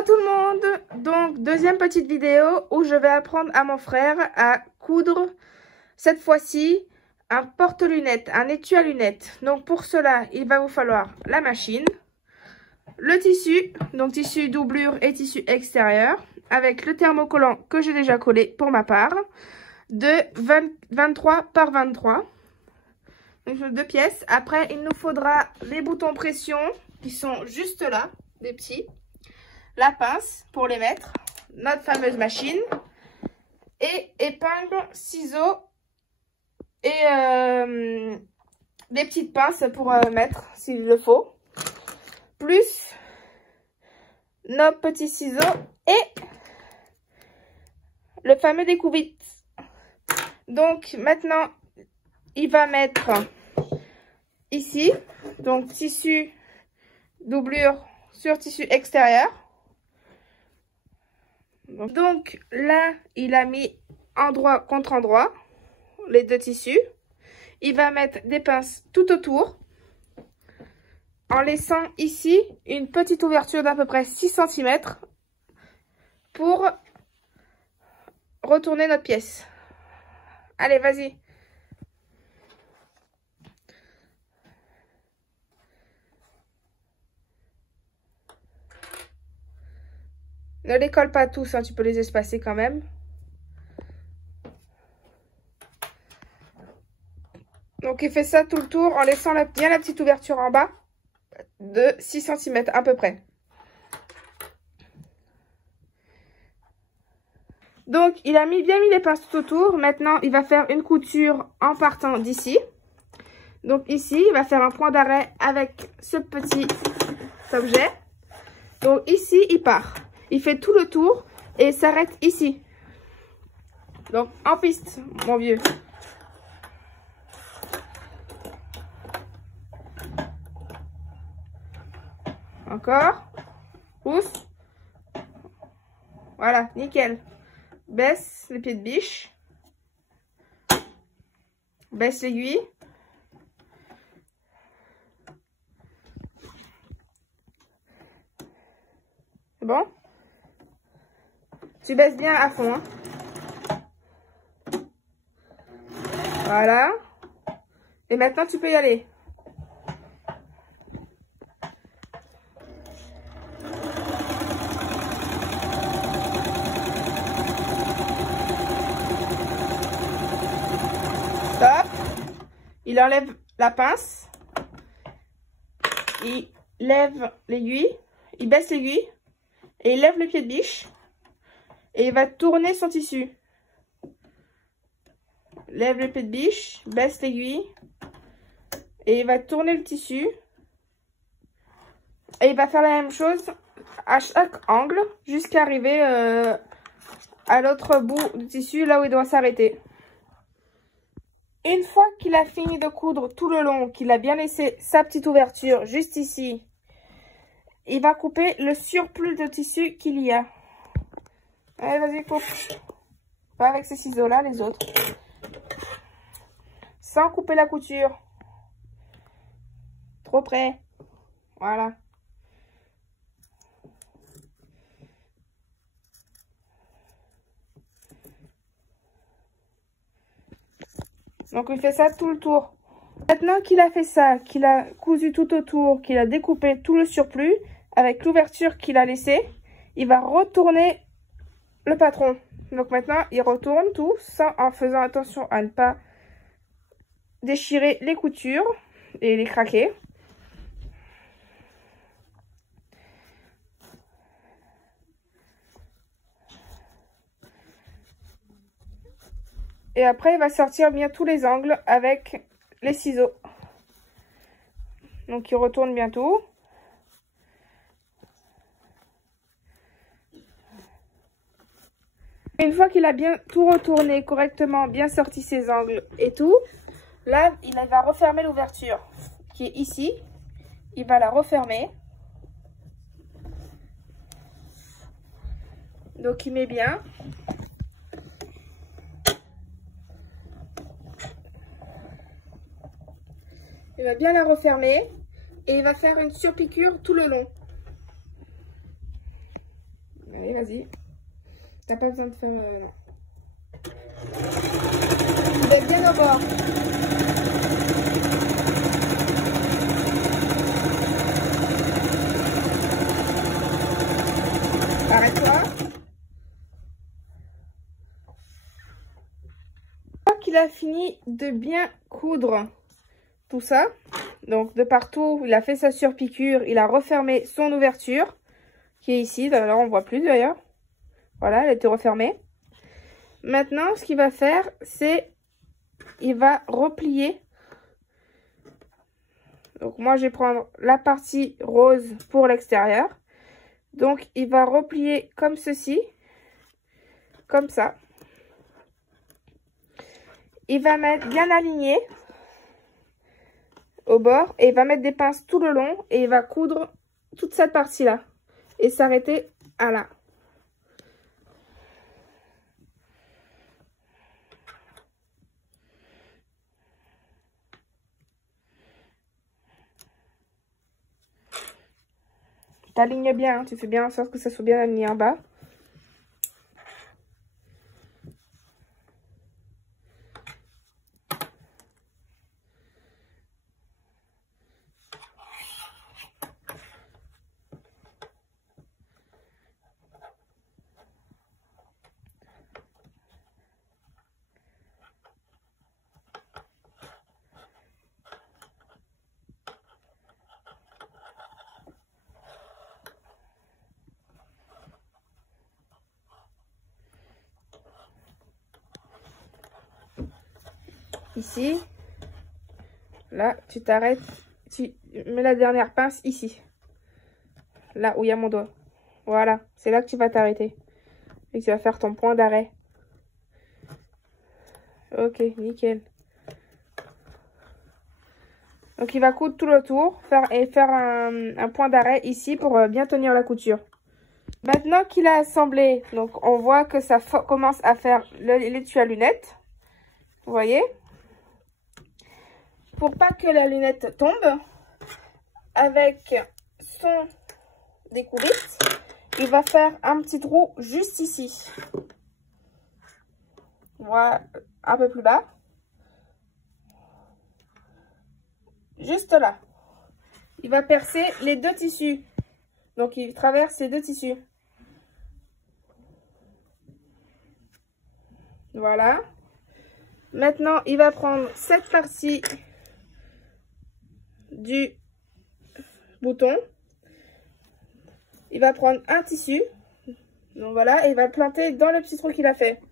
Hello tout le monde! Donc deuxième petite vidéo où je vais apprendre à mon frère à coudre cette fois-ci un porte-lunettes, un étui à lunettes. Donc pour cela il va vous falloir la machine, le tissu, donc tissu doublure et tissu extérieur avec le thermocollant que j'ai déjà collé pour ma part de 23 par 23. Donc 2 pièces. Après il nous faudra les boutons pression qui sont juste là, des petits. La pince pour les mettre, notre fameuse machine, et épingle, ciseaux et des petites pinces pour mettre s'il le faut, plus nos petits ciseaux et le fameux découvite. Donc maintenant il va mettre ici, donc tissu doublure sur tissu extérieur. Donc là, il a mis endroit contre endroit les deux tissus. Il va mettre des pinces tout autour en laissant ici une petite ouverture d'à peu près 6 cm pour retourner notre pièce. Allez, vas-y. Ne les colle pas tous, hein, tu peux les espacer quand même. Donc il fait ça tout le tour en laissant bien la petite ouverture en bas de 6 cm à peu près. Donc il a bien mis les pinces tout autour. Maintenant il va faire une couture en partant d'ici. Donc ici il va faire un point d'arrêt avec ce petit objet. Donc ici il part. Il fait tout le tour et s'arrête ici. Donc en piste mon vieux. Encore. Pousse. Voilà, nickel. Baisse les pieds de biche. Baisse l'aiguille. C'est bon? Tu baisses bien à fond. Hein. Voilà. Et maintenant, tu peux y aller. Stop. Il enlève la pince. Il lève l'aiguille. Il baisse l'aiguille. Et il lève le pied de biche. Et il va tourner son tissu. Lève le pied de biche. Baisse l'aiguille. Et il va tourner le tissu. Et il va faire la même chose à chaque angle. Jusqu'à arriver à l'autre bout du tissu. Là où il doit s'arrêter. Une fois qu'il a fini de coudre tout le long, qu'il a bien laissé sa petite ouverture juste ici, il va couper le surplus de tissu qu'il y a. Allez, vas-y, coupe. Pas avec ces ciseaux-là, les autres. Sans couper la couture. Trop près. Voilà. Donc il fait ça tout le tour. Maintenant qu'il a fait ça, qu'il a cousu tout autour, qu'il a découpé tout le surplus, avec l'ouverture qu'il a laissée, il va retourner le patron. Donc maintenant, il retourne tout en faisant attention à ne pas déchirer les coutures et les craquer. Et après, il va sortir bien tous les angles avec les ciseaux. Donc, il retourne bien tout. Une fois qu'il a bien tout retourné correctement, bien sorti ses angles et tout, là, il va refermer l'ouverture qui est ici. Il va la refermer. Donc, il met bien. Il va bien la refermer et il va faire une surpiqûre tout le long. Allez, vas-y. T'as pas besoin de faire... non. Vous êtes bien au bord. Arrête-toi. Qu'il a fini de bien coudre tout ça, donc de partout, il a fait sa surpiqûre, il a refermé son ouverture qui est ici, alors on voit plus d'ailleurs, voilà, elle était refermée. Maintenant ce qu'il va faire, c'est il va replier. Donc moi je vais prendre la partie rose pour l'extérieur, donc il va replier comme ceci, comme ça. Il va mettre bien aligné au bord et il va mettre des pinces tout le long et il va coudre toute cette partie là et s'arrêter à là. T'alignes bien, hein, tu fais bien en sorte que ça soit bien aligné en bas. Ici, là, tu t'arrêtes, tu mets la dernière pince ici, là où il y a mon doigt. Voilà, c'est là que tu vas t'arrêter et que tu vas faire ton point d'arrêt. Ok, nickel. Donc il va coudre tout le tour faire un point d'arrêt ici pour bien tenir la couture. Maintenant qu'il a assemblé, donc on voit que ça commence à faire l'étui à lunettes. Vous voyez? Pour pas que la lunette tombe, avec son découverte, il va faire un petit trou juste ici. Voilà, un peu plus bas. Juste là. Il va percer les deux tissus. Donc il traverse ces deux tissus. Voilà. Maintenant, il va prendre cette partie du bouton. Il va prendre un tissu. Donc voilà, et il va le planter dans le petit trou qu'il a fait.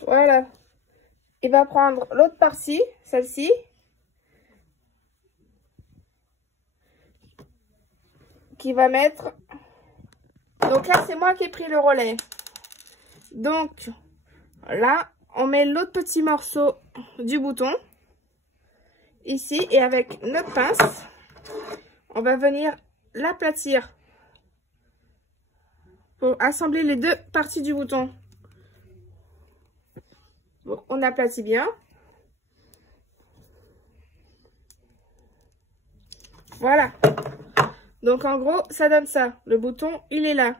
Voilà. Il va prendre l'autre partie, celle-ci. Qui va mettre... Donc là, c'est moi qui ai pris le relais. Donc, là, on met l'autre petit morceau du bouton. Ici, et avec notre pince, on va venir l'aplatir. Pour assembler les deux parties du bouton. Bon, on aplatit bien. Voilà. Donc en gros, ça donne ça. Le bouton, il est là.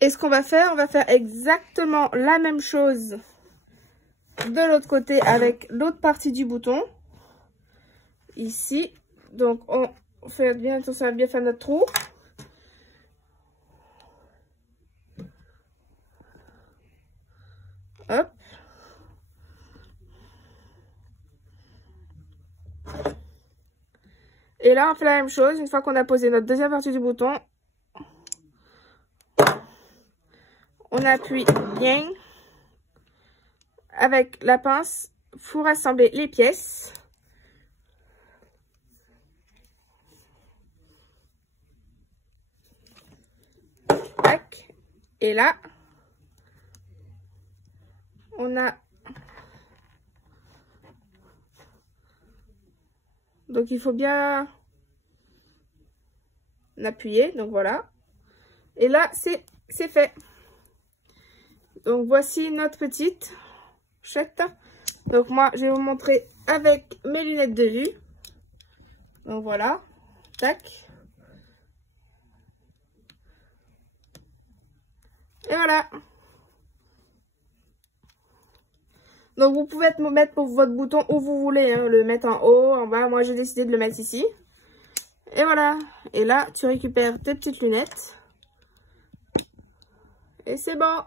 Et ce qu'on va faire, on va faire exactement la même chose de l'autre côté avec l'autre partie du bouton. Ici. Donc on fait bien attention à bien faire notre trou. Hop. Et là, on fait la même chose. Une fois qu'on a posé notre deuxième partie du bouton, on appuie bien avec la pince pour assembler les pièces. Tac. Et là, on a... Donc, il faut bien appuyer. Donc, voilà. Et là, c'est fait. Donc, voici notre petite pochette. Donc, moi, je vais vous montrer avec mes lunettes de vue. Donc, voilà. Tac. Et voilà. Donc, vous pouvez mettre pour votre bouton où vous voulez. Hein, le mettre en haut, en bas. Moi, j'ai décidé de le mettre ici. Et voilà. Et là, tu récupères tes petites lunettes. Et c'est bon.